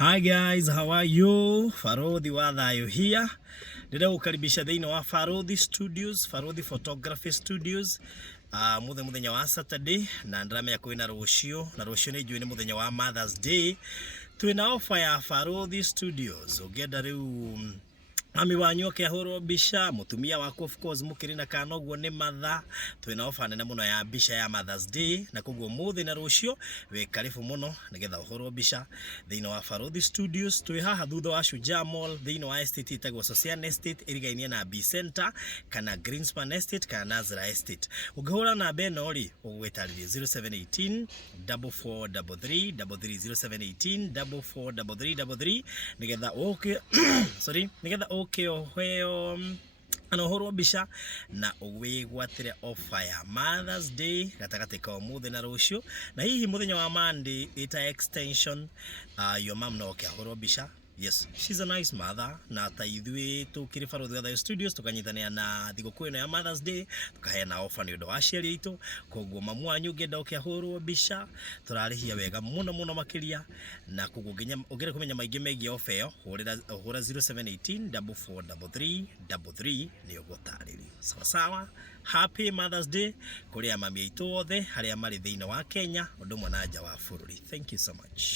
Hi guys, how are you? Farodhi wa thayo here. Ndĩrenda gũkaribisha thĩinĩ wa Farodhi Studios, Farodhi Photography Studios. Muthenya wa Saturday na ndĩramenya kwĩna rũciũ, na rũciũ nĩ njũĩ nĩ mũthenya wa Mother's Day. Twĩna offer ya Farodhi Studios. Ũngĩenda rĩu mami wanyu akĩahũrwo mbica, mutumia wako of course mũkĩrĩ na kana ũguo nĩ matha, twĩna offer nene mũno ya mbica ya Mother's Day, na koguo mũthĩ na rũciũ wĩ karibu mũno nĩgetha ũhũrwo mbica thĩinĩ wa Farodhi Studios. Twĩ haha thutha wa Shujaa Mall thĩinĩ wa estate itagwo Saseni Estate ĩrigainie na B Center kana Greenspan Estate kana Nazra Estate. Ũngĩhũra namba ĩno rĩ ũgwĩtarĩria 0718 4433 0718 4433 nĩgetha nĩgetha okeo anohorwo mbica na ũwĩgwatĩre offer ya Mother's Day gatagatĩ ka ũmũthĩ na rũciũ, na hihi mũthenya wa Monday ĩta extension your mom no akĩahũrwo mbica. Yes, she's a nice mother, na ta ithuĩ tũkĩrĩ Farodhi Studios tukanyitania na thigũkũ ĩno ya Mother's Day tukaheana offer nĩ ũndũ wa aciari aitũ. Koguo mamu wanyu ũngĩenda ũkĩahũrwo mbica tũrarĩhia wega mũno makĩria, na koguo ũngĩenda kũmenya maingĩ megiĩ offer ĩyo hũra 0718 4433 nĩ ũgũtarĩrio. Sawa, happy Mother's Day kũrĩ mami aitũ othe harĩa marĩ thĩinĩ wa Kenya ũndũ ũmwe na nja wa bũrũri. Thank you so much.